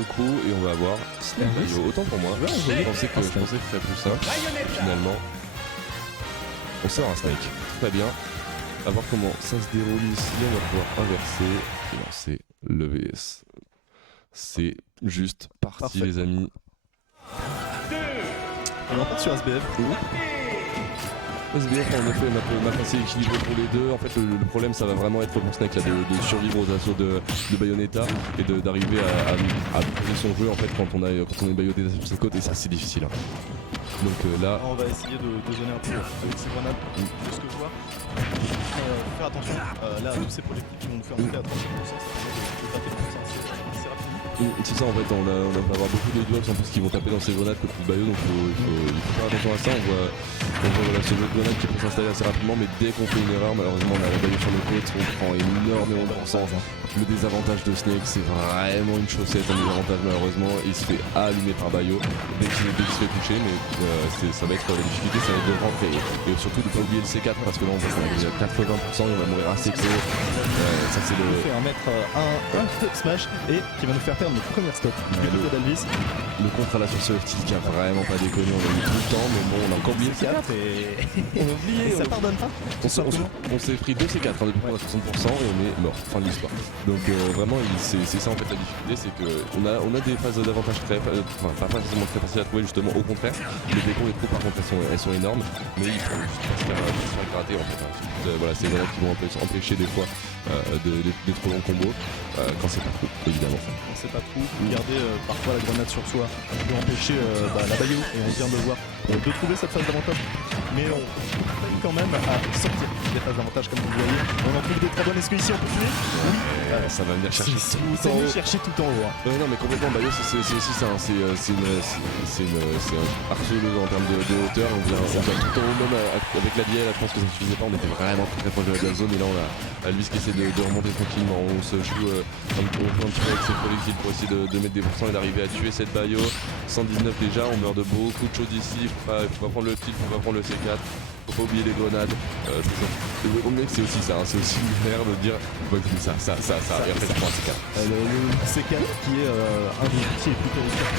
le coup et on va avoir Snake Bayo. Autant pour moi, je pensais que ce serait plus simple. Finalement, on sort un Snake. Très bien. A voir comment ça se déroule ici. On va pouvoir inverser et lancer le VS. C'est juste parti les amis. On part sur SBF. SBF en effet m'a passé équilibré pour les deux. En fait le problème ça va vraiment être pour Snake là, de survivre aux assauts de Bayonetta et d'arriver à poser son jeu en fait quand on est Bayonetta sur cette côte et ça c'est difficile. Hein. Donc là on va essayer de zoner un peu avec ces grenades de ce que je vois. Faire attention, là tous ces projectiles qui vont nous faire monter à 30%, ça permet de taper comme ça assez rapidement. C'est ça en fait, on va avoir beaucoup de duels en plus qui vont taper dans ces grenades contre le Bayo, donc il faut faire attention à ça. On voit voilà, ce jeu de grenade qui peut s'installer assez rapidement, mais dès qu'on fait une erreur, malheureusement on a la Bayo sur le côte, on prend énormément de pourcentage. Le désavantage de Snake, c'est vraiment une chaussette, un désavantage malheureusement, il se fait allumer par Bayo dès qu'il se fait toucher, mais ça va être la difficulté, ça va être de rentrer et surtout de ne pas oublier le C4 parce que là on voit qu'on a 80%, on va mourir assez clé. Ça c'est le. Il fait un mètre un smash et qui va nous faire perdre notre première stop. Le contre à la source Lefty qui a vraiment pas déconné, on l'a eu tout le temps, mais bon on a encore oublié le C4 et on a oublié. Et ça pardonne pas. On s'est pris 2 C4 depuis qu'on a 60% et on est mort, fin de l'histoire. Donc vraiment c'est ça en fait la difficulté, c'est qu'on a des phases d'avantage pas forcément très faciles à trouver justement, au contraire. Les décons et trop par contre elles sont énormes, mais il faut juste se faire gratter en fait. Voilà, c'est voilà qui vont empêcher des fois des trop longs combos quand c'est pas trop évidemment. Quand c'est pas trop, garder parfois la grenade sur soi peut empêcher la Bayo et on vient de voir de trouver cette phase d'avantage. Mais on peine quand même à sortir des phases d'avantage comme vous le voyez. On en trouve des très bonnes. Est-ce qu'ici on peut tuer? Oui. Ça va venir chercher tout en haut. Hein. Non mais complètement, Bayo c'est aussi ça, c'est un harceleux en termes de hauteur, on vient tout en haut même avec la bielle, je pense que ça suffisait pas, on était vraiment très proche de la zone et là on a Alvis qui essaie de remonter tranquillement, on se joue un petit peu avec ses projectiles pour essayer de mettre des pourcents et d'arriver à tuer cette Bayo. 119 déjà, on meurt de beaucoup de choses ici, faut pas prendre le tilt, faut pas prendre le C4. Faut pas oublier les grenades, le mec c'est aussi ça, c'est aussi une de dire ça, et après ça prend un C4. Le C4 qui est un des outils les plus terrifiants.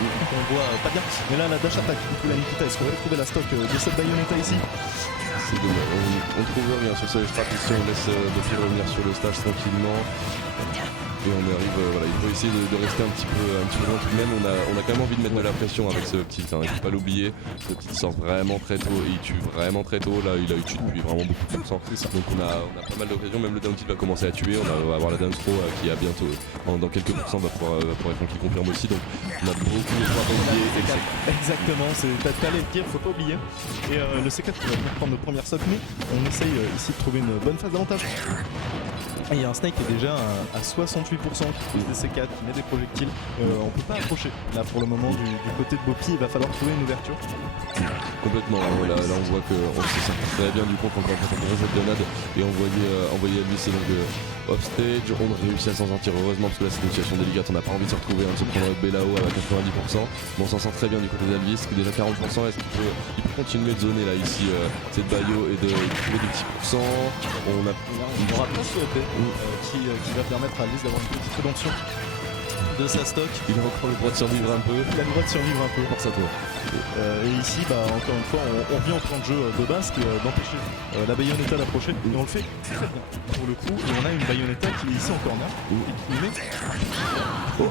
On voit pas bien, mais là la dash attaque, du coup la Nikita, est-ce qu'on va trouver la stock de cette Bayonetta ici? C'est dommage, on trouve rien sur ce strat ici, on laisse Doki revenir sur le stage tranquillement. Et on arrive, voilà, il faut essayer de rester un petit peu loin tout de même. On a quand même envie de mettre de la pression avec ce petit, hein, il faut pas l'oublier. Ce petit sort vraiment très tôt et il tue vraiment très tôt. Là, il a eu tué depuis vraiment beaucoup de temps. Donc on a pas mal d'occasions, même le down tilt va commencer à tuer. On va avoir la down throw qui a bientôt, dans quelques pourcents, va pouvoir être qui confirme aussi. Donc on a beaucoup de points à oublier. Exactement, t'as les tirs, faut pas oublier. Et le C4 qui va prendre nos premières stocks, mais on essaye ici de trouver une bonne phase d'avantage. Et il y a un Snake qui est déjà à 68% qui pose des C4, qui met des projectiles. On peut pas approcher. Là pour le moment du côté de Boppy, il va falloir trouver une ouverture. Complètement, là on voit qu'on se sert très bien du contre encore une fois cette grenade et envoyer Alvis donc offstage. On réussit à s'en sortir heureusement parce que là c'est une situation délicate, on n'a pas envie de se retrouver, de se prendre Belao à 90%. Mais on s'en sort très bien du côté d'Alvis, qui est déjà 40%. Est-ce qu'il peut continuer de zoner là ici cette Bayo et de trouver des petits pourcents? On aura pas souhaité qui va permettre à Alvis d'avoir une petite rédemption de sa stock. Il reprend le droit de survivre un peu. Il a le droit de survivre un peu. Pour ça toi. Et ici, encore une fois, on revient au plan de jeu de base qui est d'empêcher la Bayonetta d'approcher. Et on le fait très bien pour le coup. Et on a une Bayonetta qui est ici en corner.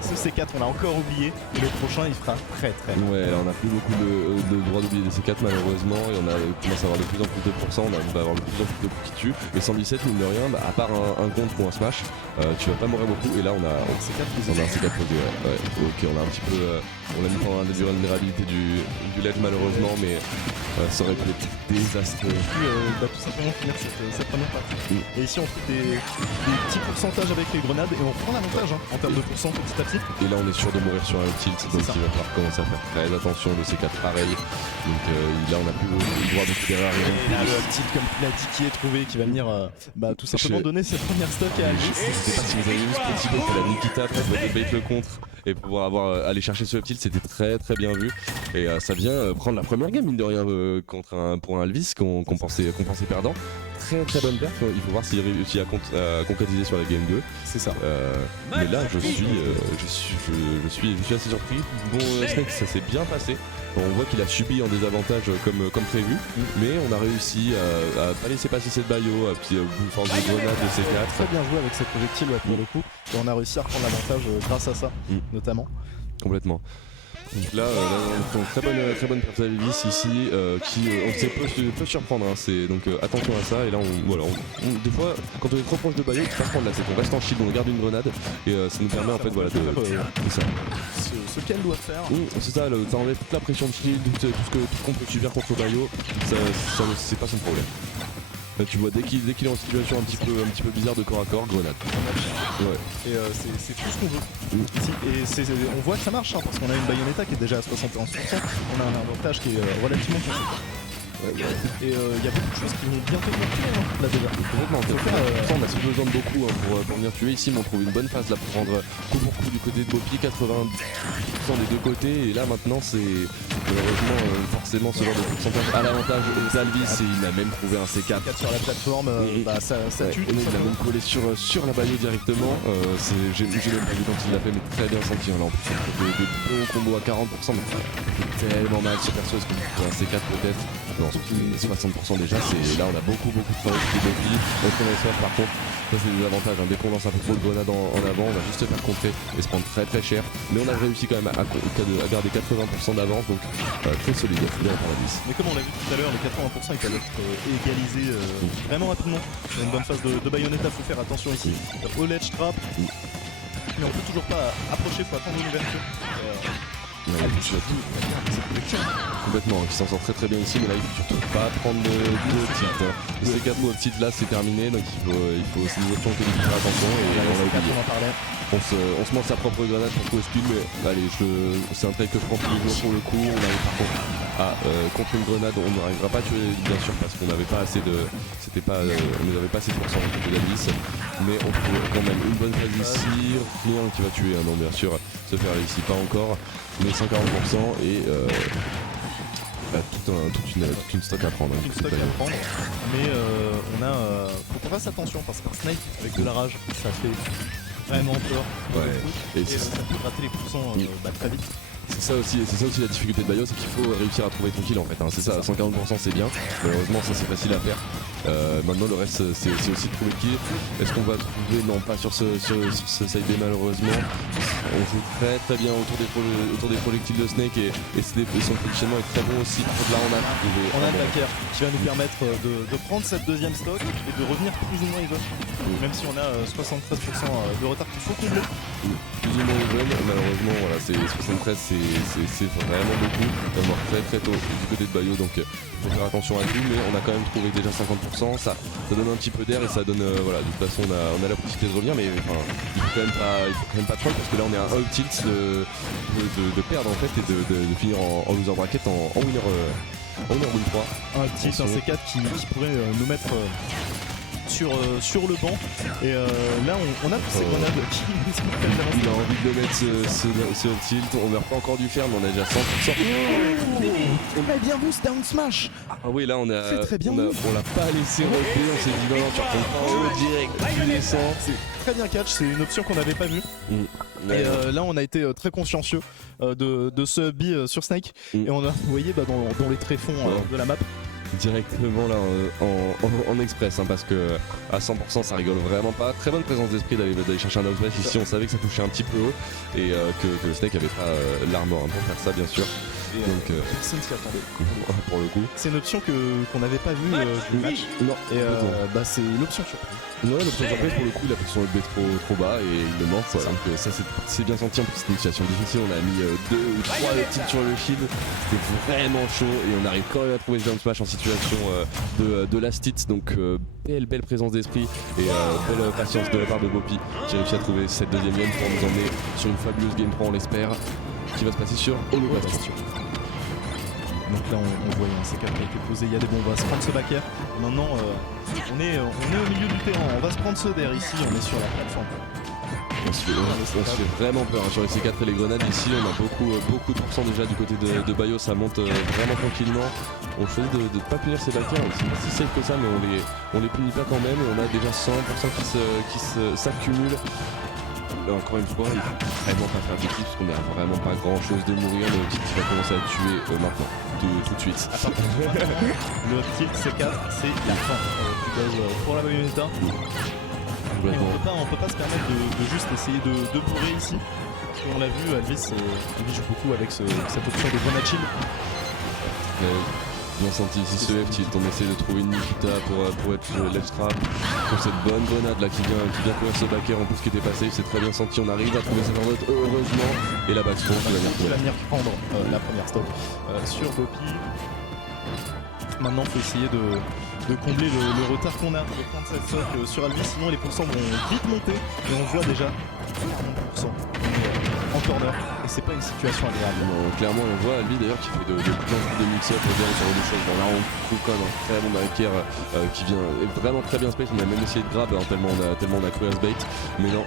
Ce C4, on l'a encore oublié. Et le prochain, il fera très très bien. Ouais, là, on a plus beaucoup de droit d'oublier des C4 malheureusement. Et on commence à avoir de plus en plus de pourcents. On va avoir de plus en plus de coups qui tuent. Et 117, mine de rien, à part un contre ou un smash, tu vas pas mourir beaucoup. Et là, on a un C4 posé. Ouais. Ok, on a un petit peu. On a mis pendant la vulnérabilité du ledge malheureusement, mais ça aurait pu être désastreux. Tout simplement finir cette première partie. Et ici on fait des petits pourcentages avec les grenades et on prend l'avantage en termes de pourcent petit à petit. Et là on est sûr de mourir sur un tilt, donc il va falloir commencer à faire très attention. Le C4 pareil, donc là on a plus le droit de beaucoup d'erreurs. Et là le tilt comme il a dit qui est trouvé, qui va venir tout simplement donner ses premières stocks à Alvis. Je sais pas si vous avez vu ce petit peu pour la Nikita, pour bait le contre et pouvoir aller chercher ce tilt, c'était très très bien vu. Et ça vient prendre la première game mine de rien pour un Alvis qu'on pensait perdant. très bonne perf. Il faut voir s'il réussit à concrétiser sur la game 2. C'est ça. Mais là, je suis assez surpris. Bon, Snake, ça s'est bien passé. On voit qu'il a subi un désavantage comme prévu, mais on a réussi à pas laisser passer cette bayo, puis une force de grenade de C4. Très bien joué avec cette projectile pour le coup. Et on a réussi à reprendre l'avantage grâce à ça, notamment. Complètement. Donc là, on a une très bonne perte à Elvis ici, qui on sait peut surprendre. Hein, donc attention à ça. Et là, des fois, quand on est trop proche de Bayo, il faut pas se prendre la tête. On reste en shield, on garde une grenade, et ça nous permet en fait voilà de ça. Ce qu'elle doit faire. C'est ça, ça enlève toute la pression de shield, tout ce qu'on peut subir contre Bayo, c'est pas son problème. Là, tu vois, dès qu'il est en situation un petit peu bizarre de corps à corps, grenade. Ouais. Et c'est tout ce qu'on veut. Ici. Et on voit que ça marche, hein, parce qu'on a une Bayonetta qui est déjà à 71%. On a un avantage qui est relativement conséquent. Et il y a beaucoup de choses qui vont bientôt venir là déjà. Complètement. On a besoin de beaucoup pour venir tuer. Ici, on trouve une bonne phase là pour prendre coup pour coup du côté de Boppy, 80% des deux côtés. Et là maintenant, c'est malheureusement forcément ce genre de pourcentage à l'avantage d'Alvis. Et il a même trouvé un C4 sur la plateforme. Ça tue. Il a même collé sur la bagnole directement. J'ai même pas vu quand il l'a fait, mais très bien senti. Là en plus, des bons combos à 40%. Mais c'est tellement mal ce perso. Est-ce qu'on trouve un C4 peut-être? Non, 60% déjà, là on a beaucoup de forêts qui défient. Notre connaisseur par contre, ça c'est des avantages, hein. Dès qu'on lance un peu trop de grenades en avant, on va juste se faire contrer et se prendre très cher. Mais on a réussi quand même à garder 80% d'avance, donc très solide, bien pour la 10. Mais comme on l'a vu tout à l'heure, les 80% ils peuvent être égalisés vraiment rapidement. Il y a une bonne phase de Bayonetta, faut faire attention ici. Au ledge trap, mais on peut toujours pas approcher, faut attendre une ouverture. Complètement, qui s'en sort très bien ici, mais là il faut surtout pas prendre de tilt. Le C4 ou tilt là c'est terminé, donc il faut c'est une option que de faire attention et on l'a oublié. On se manque sa propre grenade pour trouver speed, mais allez, c'est un trait que je prends tous les jours pour le coup. On arrive par contre à contre une grenade, on n'arrivera pas à tuer bien sûr parce qu'on n'avait pas assez de. On n'avait pas assez de pourcent de la 10, mais on trouve quand même une bonne phase ici, rien qui va tuer, non bien sûr, se faire ici pas encore, mais 140% et toute une stock à prendre. Mais faut qu'on fasse attention parce qu'un Snake avec de la rage, ça fait vraiment peur. Ouais. Et ça peut rater les pourcents très vite. C'est ça aussi la difficulté de Bayo, c'est qu'il faut réussir à trouver ton kill en fait. Hein. C'est ça, 140% c'est bien. Malheureusement ça c'est facile à faire. Maintenant le reste c'est aussi de trouver le kill. Est-ce qu'on va trouver? Non, pas sur ce side B malheureusement. On joue très bien autour des projectiles de Snake et son positionnement est très bon aussi. Là on a le backer qui va nous permettre de prendre cette deuxième stock et de revenir plus ou moins even. Même si on a 73% de retard qu'il faut combler. Plus ou moins even, malheureusement voilà, c'est 73 c'est vraiment beaucoup. On va voir très tôt du côté de Bayo, donc faut faire attention à tout, mais on a quand même trouvé déjà 50%, ça donne un petit peu d'air et ça donne voilà, de toute façon on a la possibilité de revenir, mais enfin, il faut quand même pas troll parce que là on est à un tilt de perdre en fait et de finir en loser bracket en winner win 3. Un tilt, un C4 qui pourrait nous mettre sur le banc et là on a ces grenades qui il a envie de mettre ce tilt, on meurt pas encore du fer mais on a déjà 100%. Très bien boost down smash. Ah oui là on l'a pas laissé repérer, on s'est dit non tu reprends pas direct, tu descends. C'est très bien catch, c'est une option qu'on n'avait pas vue. Et là on a été très consciencieux de ce B sur Snake et on a vous voyez dans les tréfonds de la map directement là en express hein, parce que à 100% ça rigole vraiment pas. Très bonne présence d'esprit d'aller chercher un down smash ici, on savait que ça touchait un petit peu haut et que Snake avait pas l'armor hein, pour faire ça bien sûr. Donc personne s'y attendait pour le coup. C'est une option qu'on n'avait pas vue du match. Non. Et c'est l'option surprise. Ouais, l'option surprise pour le coup il a pris son B trop bas et il le manque. Donc ça c'est bien senti en plus, c'était une situation difficile, on a mis 2 ou 3 tirs sur le shield, c'était vraiment chaud et on arrive quand même à trouver ce down smash en situation de last hit, donc belle présence d'esprit et belle patience de la part de Boppy qui a réussi à trouver cette deuxième game pour nous emmener sur une fabuleuse game 3 on l'espère, qui va se passer sur Holo Bastion. Donc là on voit un C4 qui a été posé, il y a des bombes, on va se prendre ce back air. Maintenant on est au milieu du terrain, on va se prendre ce d'air ici, on est sur la plateforme. On se fait vraiment peur hein, sur les C4 et les grenades ici, on a beaucoup de pourcents déjà du côté de Bayo, ça monte vraiment tranquillement. on choisit de ne pas punir ces backers, c'est pas si safe que ça, mais on les punit pas quand même, et on a déjà 100% qui s'accumulent. Là, encore une fois, il faut vraiment pas faire d'équipe parce qu'on a vraiment pas grand chose de mourir. Le tilt va commencer à tuer maintenant, tout de suite. Le tilt C4, c'est la fin du buzz pour la Bayonetta. Et on peut pas se permettre de juste essayer de bourrer ici. Parce qu'on l'a vu, Alvis joue beaucoup avec cette option de grenade shield. Bien senti ici ce F tilt, on essaie de trouver une Nikita pour être left strap pour cette bonne grenade là qui vient courir ce backer en plus qui était passé, c'est très bien senti, on arrive à trouver cette grenade heureusement et la backstone qui va venir prendre la première stop sur Boppy. Maintenant faut essayer de combler le retard qu'on a de prendre cette stock sur Alvis, sinon les pourcents vont vite monter et on voit déjà 40% en corner et c'est pas une situation agréable. Non, clairement on voit Alvis d'ailleurs qui fait de mix-up sur des choses. Bon là on trouve quand même un très bon backer qui vient vraiment très bien space, on a même essayé de grab tellement on a cru à ce bait, mais non,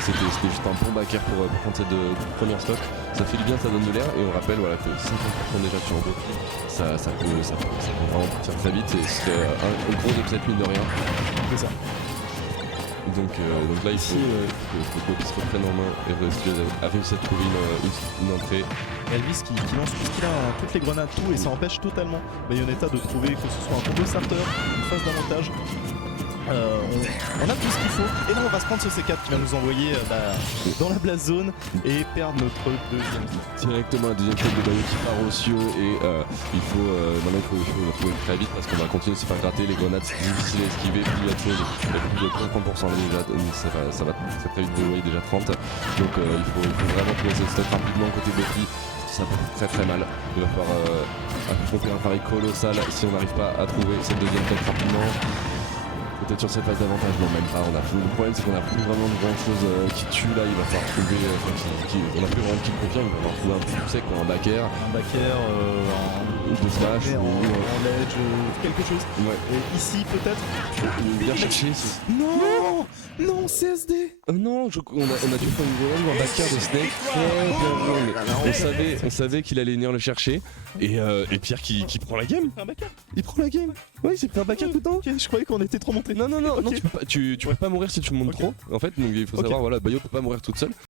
c'était juste un bon backer pour prendre cette première stock. Ça fait du bien, ça donne de l'air et on rappelle voilà, que 50% déjà sur un bot, ça peut vraiment partir très vite et c'est un gros upset mine de rien. C'est ça. Donc là il faut que Boppy se reprenne en main et a réussi à trouver une entrée. Elvis qui lance tout ce qu'il a, toutes les grenades, tout, et ça empêche totalement Bayonetta de trouver que ce soit un combo starter, une phase d'avantage. On a tout ce qu'il faut et là on va se prendre ce C4 qui va nous envoyer dans la blast zone et perdre notre deuxième kill. Directement un deuxième kill de Bayo qui part au Sio et maintenant il faut trouver très vite parce qu'on va continuer de se faire gratter, les grenades c'est difficile à esquiver, plus il y a de choses, il y a plus de 30% déjà, ça va très vite dévoyer déjà 30, donc il faut vraiment trouver cette stock rapidement côté Boppy. Ça peut très mal, il va falloir affronter un pari colossal si on n'arrive pas à trouver cette deuxième tête rapidement. Peut-être sur cette phase d'avantage, non même pas, le problème c'est qu'on a plus vraiment de grand chose qui tue là, il va falloir trouver, on a plus vraiment de kill confirme, il va falloir trouver un plus sec, un backer, de slash, en ledge, quelque chose. Ouais. Et ici peut-être, bien chercher. Non CSD. Non, on a dû faire une grenade ou un backer de Snake très bien joué. On savait qu'il allait venir le chercher et Pierre qui prend la game. Un backer. Il prend la game. Ouais, il s'est pris un backer tout le temps. Ok, je croyais qu'on était trop monté. Non, tu peux pas mourir si tu montes trop. En fait, donc il faut savoir, voilà, Bayo peut pas mourir toute seule.